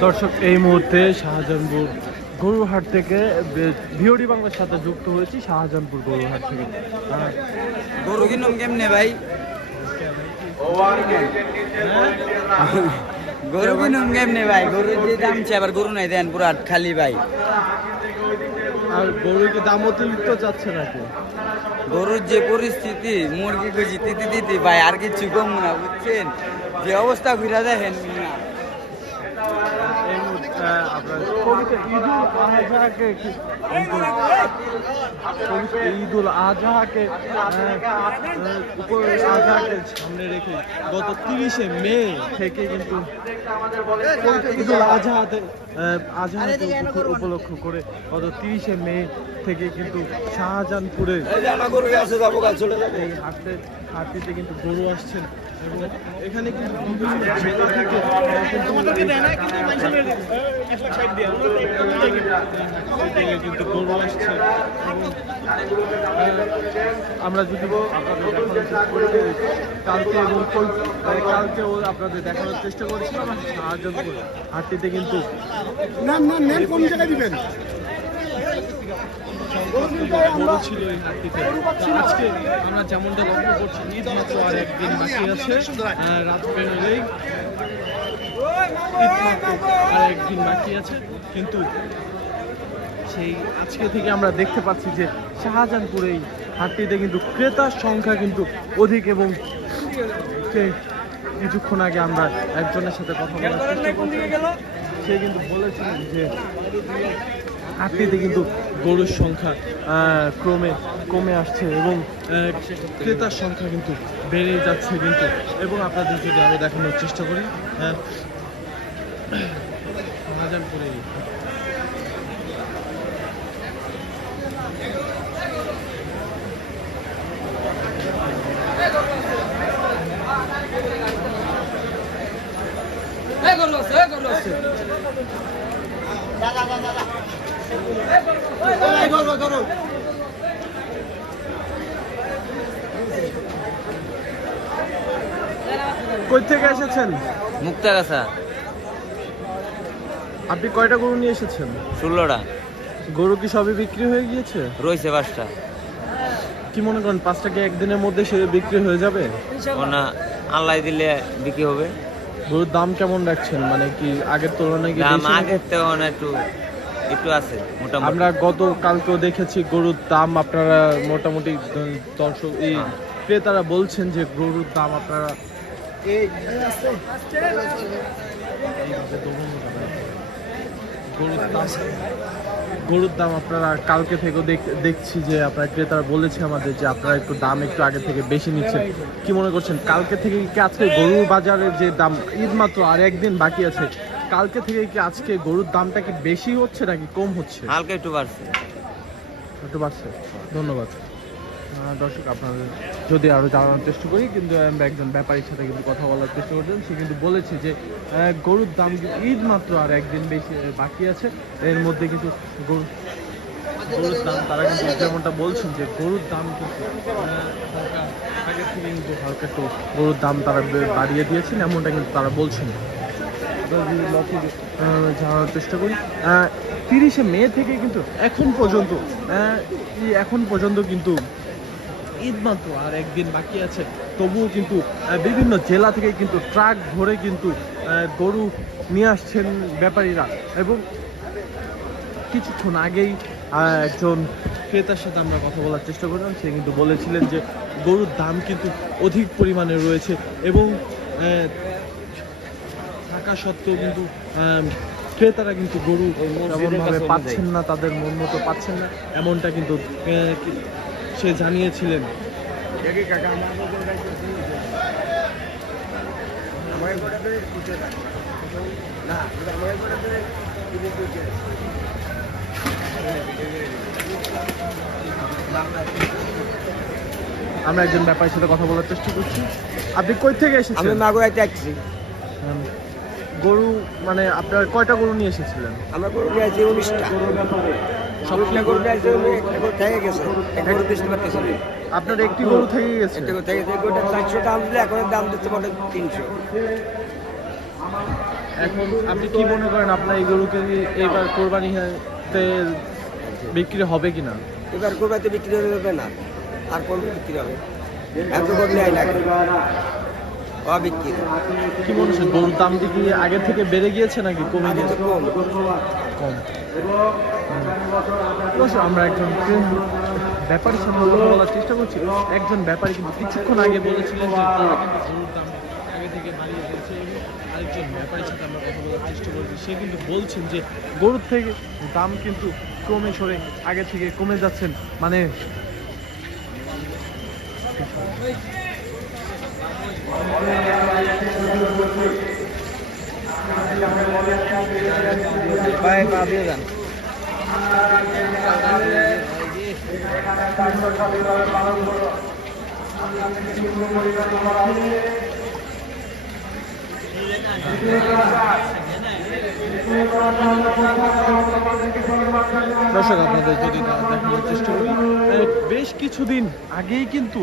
দর্শক এই মুহূর্তে শাহজাহানপুর গরুহাট থেকে ভিওডি বাংলার সাথে যুক্ত হয়েছি শাহজাহানপুর গরুহাট থেকে। আহ, গরু কিনুম কেমনে ভাই? গরু কিনুম কেমনে ভাই? গরু যে দাম চে আবার গরু নাই দেন পুরা খালি ভাই। আর গরু কি দাম অতিরিক্ত যাচ্ছে নাকি? গরুর যে পরিস্থিতি মুরগি খুঁজি তিতি তিতি ভাই আর কিছু কম না বুঝছেন? যে অবস্থা ঘুরা দেখেন। এই মুহূর্তে আপনার ঈদুল আজহাকে সামনে রেখে গত তিরিশে মে থেকে কিন্তু আজহাতে আজহাকে উপলক্ষ করে গত তিরিশে মে থেকে কিন্তু শাহজাহানপুরে এই হাটে, হাটটিতে কিন্তু গরু আসছেন এবং এখানে কিন্তু বিভিন্ন থেকে কিন্তু গরু আসছে। আমরা যদি করি কালকে এবং কালকেও আপনাদের দেখানোর চেষ্টা করেছিলাম শাহজাহানপুর হাটটিতে কিন্তু না না নেন কোন জায়গায় দিবেন? আজকে আমরা যেমনটা লক্ষ্য করছি। ঈদ মাত্র আর একদিন বাকি আছে রাত মাত্র আর একদিন বাকি আছে কিন্তু সেই আজকে থেকে আমরা দেখতে পাচ্ছি যে শাহজাহানপুর এই হাটটিতে কিন্তু ক্রেতার সংখ্যা কিন্তু অধিক এবং সে- কিছুক্ষণ আগে আমরা একজনের সাথে কথা বলার চেষ্টা সে কিন্তু বলেছিলেন যে হাটটিতে কিন্তু গরুর সংখ্যা ক্রমে কমে আসছে এবং ক্রেতার সংখ্যা কিন্তু বেড়ে যাচ্ছে কিন্তু। এবং আপনাদের যদি আরও দেখানোর চেষ্টা করি আহ, শাহজাহানপুরে কই থেকে এসেছেন? মুক্তা গাছা আপনি কয়টা গরু নিয়ে এসেছেন? ষোলোটা। গরু কি সবই বিক্রি হয়ে গিয়েছে? রয়েছে পাঁচটা। কি মনে করেন পাঁচটা কি একদিনের মধ্যে সে বিক্রি হয়ে যাবে? ওনা আল্লাহ দিলে বিক্রি হবে। গরুর দাম কেমন রাখছেন? মানে কি আগের তুলনায় কি দাম আগের থেকে একটু একটু আছে, মোটামুটি আমরা গত কালকেও দেখেছি গরুর দাম আপনারা মোটামুটি দর্শক, এই। ক্রেতারা বলছেন যে গরুর দাম আপনারা। গরুর দাম গরুর দাম আপনারা কালকে থেকে দেখছি যে আপনার ক্রেতারা বলেছে আমাদের যে আপনারা একটু দাম একটু আগে থেকে বেশি নিচ্ছেন কি মনে করছেন কালকে থেকে কি আজকে গরুর বাজারের যে দাম ঈদ মাত্র আর একদিন বাকি আছে কালকে থেকে কি আজকে গরুর দামটা কি বেশি হচ্ছে নাকি কম হচ্ছে? হালকা একটু বাড়ছে। একটু বাড়ছে? ধন্যবাদ। দর্শক আপনাদের যদি আরও জানানোর চেষ্টা করি কিন্তু আমরা একজন ব্যাপারীর সাথে কিন্তু কথা বলার চেষ্টা করছেন সে কিন্তু বলেছে যে গরুর দাম ঈদ মাত্র আর একদিন বেশি বাকি আছে। এর মধ্যে কিন্তু গরু গরুর দাম তারা কিন্তু যেমনটা বলছেন যে গরুর দাম থেকে কিন্তু হালকা একটু গরুর দাম তারা বাড়িয়ে দিয়েছেন এমনটা কিন্তু তারা বলছেন। জানার চেষ্টা করি। তিরিশে মে থেকে কিন্তু এখন পর্যন্ত এখন পর্যন্ত কিন্তু ঈদ মাত্র আর একদিন বাকি আছে। তবুও কিন্তু বিভিন্ন জেলা থেকে কিন্তু ট্রাক ভরে কিন্তু গরু নিয়ে আসছেন ব্যাপারীরা এবং কিছুক্ষণ আগেই একজন ক্রেতার সাথে আমরা কথা বলার চেষ্টা করলাম। সে কিন্তু বলেছিলেন যে গরুর দাম কিন্তু অধিক পরিমাণে রয়েছে এবং থাকা সত্ত্বেও কিন্তু ক্রেতারা কিন্তু গরু তেমনভাবে পাচ্ছেন না তাদের মন মতো পাচ্ছেন না। এমনটা কিন্তু সে জানিয়েছিলেন। আমরা একজন ব্যাপারীর সাথে কথা বলার চেষ্টা করছি। আপনি কই থেকে আমি এসেছেন মাগুরাতে আসছি। হুম। গরু মানে আপনার কয়টা গরু নিয়ে এসেছিলেন? আমরা গরু নিয়েছি উনিশটা সবটা গরু একটা গরু থেকে গেছে। একটা গরু বেচতে পারতেছে না আপনার একটি গরু থেকে গেছে? একটা গরু থেকে গেছে গরুটা চারশো দাম দিলে এখন দাম দিতে পারে তিনশো। এখন আপনি কি মনে করেন আপনার এই গরুকে এবার কোরবানি হাতে বিক্রি হবে কিনা? এবার কোরবানিতে বিক্রি হবে না আর কোন বিক্রি হবে? এত করলে আই লাগে অবিক্রি কি মনে হচ্ছে গরুর দাম কি আগে থেকে বেড়ে গিয়েছে নাকি কমে গিয়েছে? কম। কম। আমরা একজন ব্যাপারীর সাথে বলার চেষ্টা করছি। একজন ব্যাপারী কিন্তু কিছুক্ষণ আগে বলেছিলেন যে গরুর দাম আগে থেকে বাড়িয়ে এবং আরেকজন ব্যাপারীর সাথে আমরা কথা বলার চেষ্টা করছি। সে কিন্তু বলছেন যে গরুর থেকে দাম কিন্তু ক্রমে সরে আগে থেকে কমে যাচ্ছেন। মানে ভাই পা দিয়ে দর্শক আপনাদের যদি দেখানোর চেষ্টা করি। বেশ কিছুদিন আগেই কিন্তু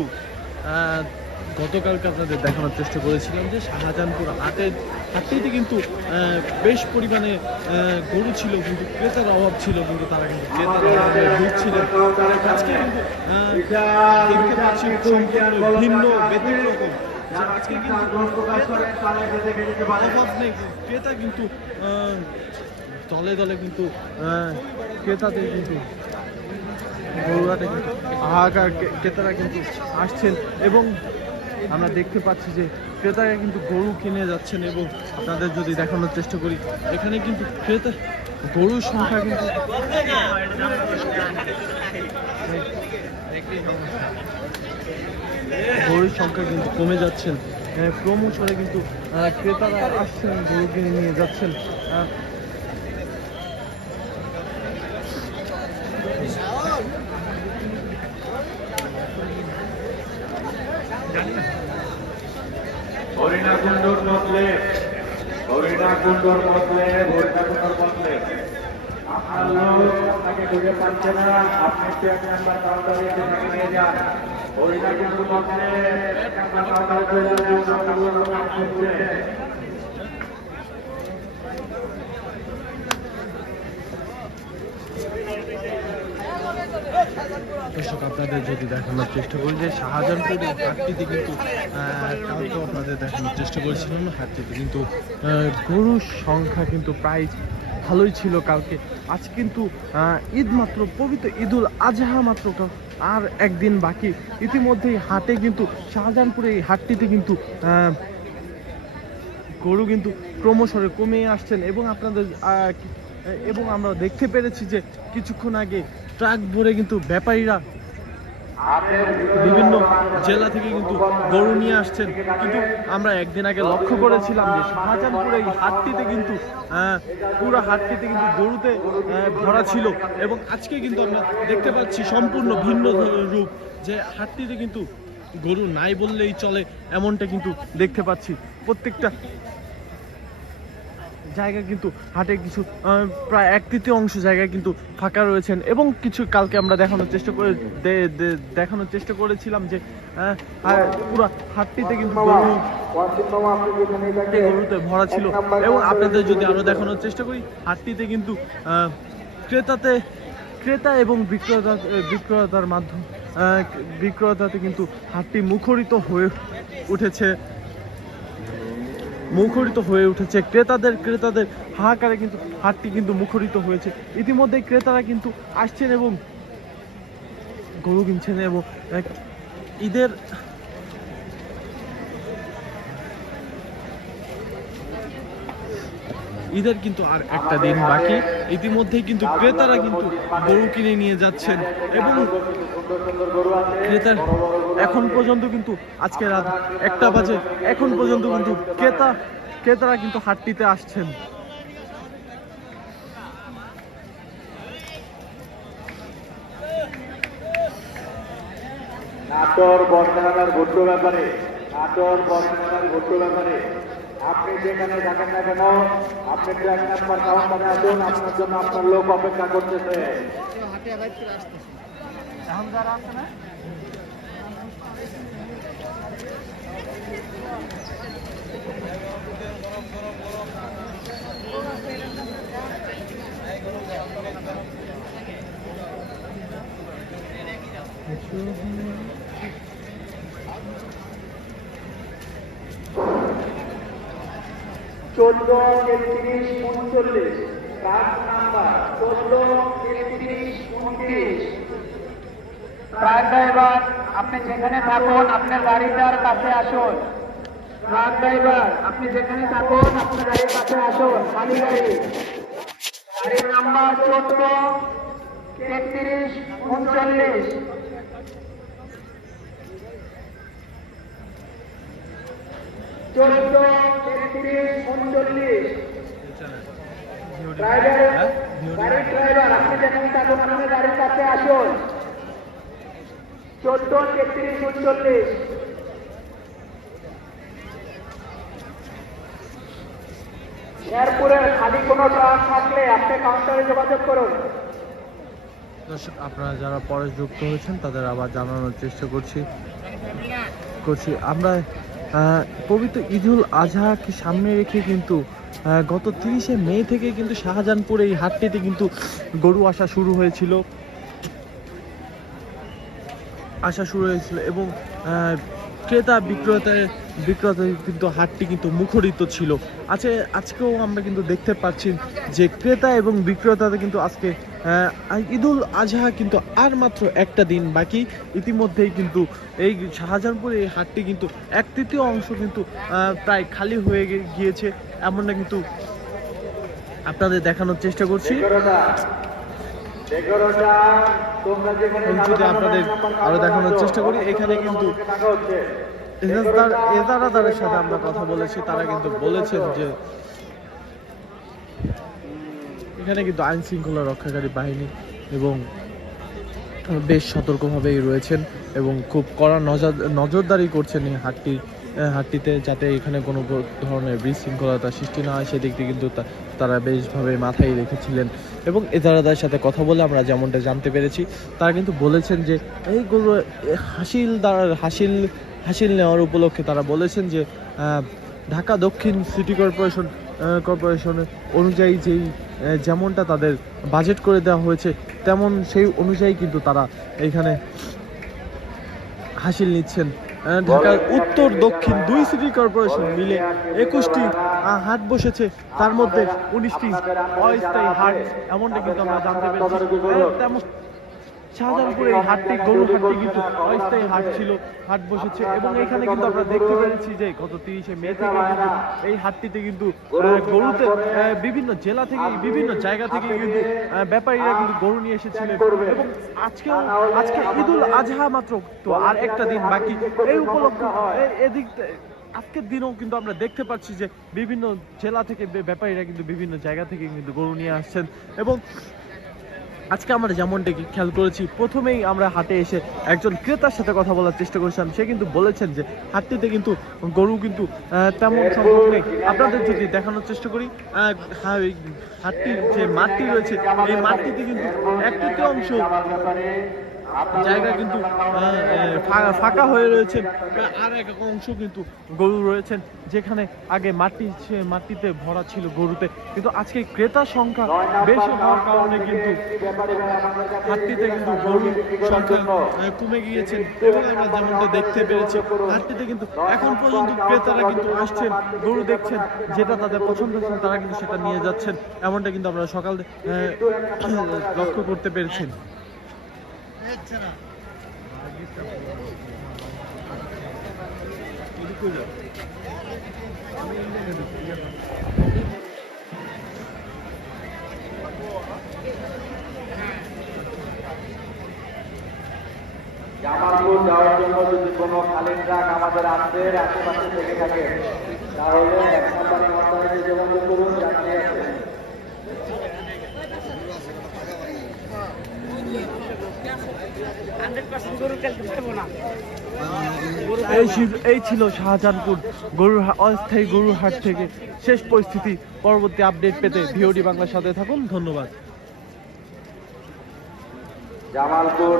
গতকালকে আপনাদের দেখানোর চেষ্টা করেছিলাম যে শাহজাহানপুর হাটের হাটটিতে কিন্তু বেশ পরিমাণে গরু ছিল, কিন্তু ক্রেতার অভাব ছিল, কিন্তু তারা কিন্তু ক্রেতার অভাবে ভুগছিলেন। আজকে কিন্তু দেখতে পাচ্ছি ভিন্ন, ব্যতিক্রম। ক্রেতা কিন্তু দলে দলে কিন্তু ক্রেতাদের কিন্তু গরুহাটে কিন্তু হাহাকার ক্রেতারা কিন্তু আসছেন এবং আমরা দেখতে পাচ্ছি যে ক্রেতারা কিন্তু গরু কিনে যাচ্ছেন এবং আপনাদের যদি দেখানোর চেষ্টা করি, এখানে কিন্তু ক্রেতা গরুর সংখ্যা কিন্তু গরুর সংখ্যা কিন্তু কমে যাচ্ছেন। ক্রমশরে কিন্তু ক্রেতারা আসছেন, গরু কিনে নিয়ে যাচ্ছেন। হরিণাকুণ্ডর মধ্যে হরিণাকুণ্ডর মধ্যে আপনার লোক আপনাকে খুঁজে পাচ্ছে না। আপনি একটু এক নাম্বার নিয়ে যান। হরিণাকুণ্ডর মধ্যে এক নাম্বার কাউন্টারে চলে যান আপনার নাম শুনছে দর্শক, আপনাদের যদি দেখানোর চেষ্টা করি যে শাহজাহানপুরের হাটটিতে কিন্তু কালকেও আপনাদের দেখানোর চেষ্টা করেছিলাম হাটটিতে কিন্তু গরুর সংখ্যা কিন্তু প্রায় ভালোই ছিল কালকে। আজ কিন্তু ঈদ মাত্র পবিত্র ঈদুল আজহা মাত্র আর একদিন বাকি। ইতিমধ্যেই হাটে কিন্তু, শাহজাহানপুরে এই হাটটিতে কিন্তু গরু কিন্তু ক্রমশরে কমে আসছেন এবং আপনাদের এবং আমরা দেখতে পেরেছি যে কিছুক্ষণ আগে ট্রাক ভরে কিন্তু ব্যাপারীরা বিভিন্ন জেলা থেকে কিন্তু গরু নিয়ে আসছেন। কিন্তু আমরা একদিন আগে লক্ষ্য করেছিলাম যে শাহজাহানপুরে এই হাটটিতে কিন্তু পুরো হাটটিতে কিন্তু গরুতে ভরা ছিল এবং আজকে কিন্তু আমরা দেখতে পাচ্ছি সম্পূর্ণ ভিন্ন রূপ যে হাটটিতে কিন্তু গরু নাই বললেই চলে এমনটা কিন্তু দেখতে পাচ্ছি। প্রত্যেকটা জায়গা কিন্তু হাটে কিছু প্রায় এক তৃতীয় অংশ জায়গায় কিন্তু ফাঁকা রয়েছেন। এবং কিছু কালকে আমরা দেখানোর চেষ্টা করে দেখানোর চেষ্টা করেছিলাম যে পুরো হাটটিতে কিন্তু গরু গরুতে ভরা ছিল। এবং আপনাদের যদি আরও দেখানোর চেষ্টা করি হাটটিতে কিন্তু ক্রেতাতে ক্রেতা এবং বিক্রেতা বিক্রেতার মাধ্যম বিক্রেতাতে কিন্তু হাটটি মুখরিত হয়ে উঠেছে। মুখরিত হয়ে উঠেছে। ক্রেতাদের ক্রেতাদের হাহাকারে কিন্তু হাটটি কিন্তু মুখরিত হয়েছে। ইতিমধ্যে ক্রেতারা কিন্তু আসছেন এবং গরু কিনছেন এবং ঈদের ঈদের কিন্তু আর একটা দিন বাকি। ইতিমধ্যেই কিন্তু ক্রেতারা কিন্তু গরু কিনে নিয়ে যাচ্ছেন এবং ক্রেতার এখন পর্যন্ত কিন্তু আজকে রাত একটা বাজে, এখন পর্যন্ত কিন্তু ক্রেতা, ক্রেতারা কিন্তু হাটটিতে আসছেন। নাটোর বর্তমানের ভুট্টো ব্যাপারে নাটোর বর্তমানের ভুট্টো ব্যাপারে। আপনি যেখানে থাকেন না কেন আপনি ট্র্যাক নাম্বার কাউন্টারে আসুন আপনার জন্য আপনার লোক অপেক্ষা করতেছে Thank you. চোদ্দ তেত্রিশ উনচল্লিশ। ট্রাক নাম্বার, চোদ্দ তেত্রিশ উনত্রিশ। ট্রাক ড্রাইভার, আপনি যেখানে থাকুন, আপনার গাড়িটার কাছে আসুন। ট্রাক ড্রাইভার, আপনি যেখানে থাকুন, আপনার গাড়ির কাছে আসুন। খালি গাড়ি। গাড়ির নাম্বার চোদ্দ তেত্রিশ উনচল্লিশ। চোদ্দ উনচল্লিশ খালি কোনো কাউন্টারে যোগাযোগ করুন দর্শক, আপনারা যারা পরে যুক্ত হয়েছেন, তাদের আবার জানানোর চেষ্টা করছি। করছি। আমরা পবিত্র ঈদুল আজহাকে সামনে রেখে কিন্তু গত তিরিশে মে থেকে কিন্তু শাহজাহানপুর এই হাটটিতে কিন্তু গরু আসা শুরু হয়েছিল। আসা শুরু হয়েছিল এবং ক্রেতা বিক্রেতার বিক্রেতা কিন্তু হাটটি কিন্তু মুখরিত ছিল। আজকে আজকেও আমরা কিন্তু দেখতে পাচ্ছি যে ক্রেতা এবং বিক্রেতাদের কিন্তু আজকে ঈদুল আজহা কিন্তু আর মাত্র একটা দিন বাকি। ইতিমধ্যেই কিন্তু এই শাহজাহানপুর এই হাটটি কিন্তু এক তৃতীয় অংশ কিন্তু প্রায় খালি হয়ে গিয়েছে। এমনটা কিন্তু আপনাদের দেখানোর চেষ্টা করছি। যদি আপনাদের আরও দেখানোর চেষ্টা করি, এখানে কিন্তু এজাজদার এজারাদারের সাথে আমরা কথা বলেছি তারা কিন্তু বলেছেন যে এখানে কিন্তু আইন শৃঙ্খলা রক্ষাকারী বাহিনী এবং বেশ সতর্কভাবেই রয়েছেন এবং খুব কড়া নজর নজরদারি করছেন এই হাটটি আহ, হাটটিতে যাতে এখানে কোনো ধরনের বিশৃঙ্খলতা সৃষ্টি না হয় সেদিকটি কিন্তু তারা বেশভাবে মাথায় রেখেছিলেন। এবং এজারাদার সাথে কথা বলে আমরা যেমনটা জানতে পেরেছি, তারা কিন্তু বলেছেন যে এইগুলো হাসিল হাসিল হাসিল নেওয়ার উপলক্ষে তারা বলেছেন যে ঢাকা দক্ষিণ সিটি কর্পোরেশন কর্পোরেশনের অনুযায়ী যেই যেমনটা তাদের বাজেট করে দেওয়া হয়েছে, তেমন সেই অনুযায়ী কিন্তু তারা এইখানে হাসিল নিচ্ছেন। ঢাকার উত্তর দক্ষিণ দুই সিটি কর্পোরেশন মিলে একুশটি আহ, হাট বসেছে। তার মধ্যে উনিশটি অস্থায়ী হাট এমনটা কিন্তু আমরা জানতে পেরেছি। শাহজাহানপুর হাটটি হাটটি কিন্তু অস্থায়ী হাট ছিল, হাট বসেছে। এবং এখানে কিন্তু আমরা দেখতে পেরেছি যে গত তিরিশে মে থেকে কিন্তু এই হাটটিতে কিন্তু গরুতে বিভিন্ন জেলা থেকে, বিভিন্ন জায়গা থেকে কিন্তু ব্যাপারীরা কিন্তু গরু নিয়ে এসেছিলেন এবং আজকে আজকে ঈদুল আজহা মাত্র। তো আর একটা দিন বাকি। এই উপলক্ষে এদিক, আজকের দিনেও কিন্তু আমরা দেখতে পাচ্ছি যে বিভিন্ন জেলা থেকে ব্যাপারীরা কিন্তু বিভিন্ন জায়গা থেকে কিন্তু গরু নিয়ে আসছেন। এবং আজকে আমরা যেমনটা খেয়াল করেছি, প্রথমেই আমরা হাটে এসে একজন ক্রেতার সাথে কথা বলার চেষ্টা করেছিলাম। সে কিন্তু বলেছেন যে, হাটটিতে কিন্তু গরু কিন্তু তেমন সম্ভব নেই। আপনাদের যদি দেখানোর চেষ্টা করি হাটটির যে মাঠটি রয়েছে, এই মাঠটিতে কিন্তু এক তৃতীয়াংশ জায়গা কিন্তু ফাঁকা হয়ে রয়েছে। আর এক অংশ কিন্তু গরু রয়েছেন, যেখানে আগে মাটি মাটিতে ভরা ছিল গরুতে। কিন্তু আজকে সংখ্যা বেশি হওয়ার কারণে কিন্তু কিন্তু গরুর সংখ্যা কমে গিয়েছে। এবং আমরা যেমনটা দেখতে পেরেছি হাটটিতে কিন্তু এখন পর্যন্ত ক্রেতারা কিন্তু আসছেন, গরু দেখছেন, যেটা তাদের পছন্দ হচ্ছে তারা কিন্তু সেটা নিয়ে যাচ্ছেন। এমনটা কিন্তু আমরা সকাল লক্ষ্য করতে পেরেছি। জামালপুর যাওয়ার জন্য যদি কোনো খালি ট্রাক আমাদের রাস্তার আশেপাশে থেকে থাকে, তাহলে এক নম্বরে মাধ্যমে যোগাযোগ করুন যাত্রী আছে এই ছিল- শাহজাহানপুর গরুর অস্থায়ী গরুর হাট থেকে শেষ পরিস্থিতি। পরবর্তী আপডেট পেতে ভিওডি বাংলার সাথে থাকুন। ধন্যবাদ। জামালপুর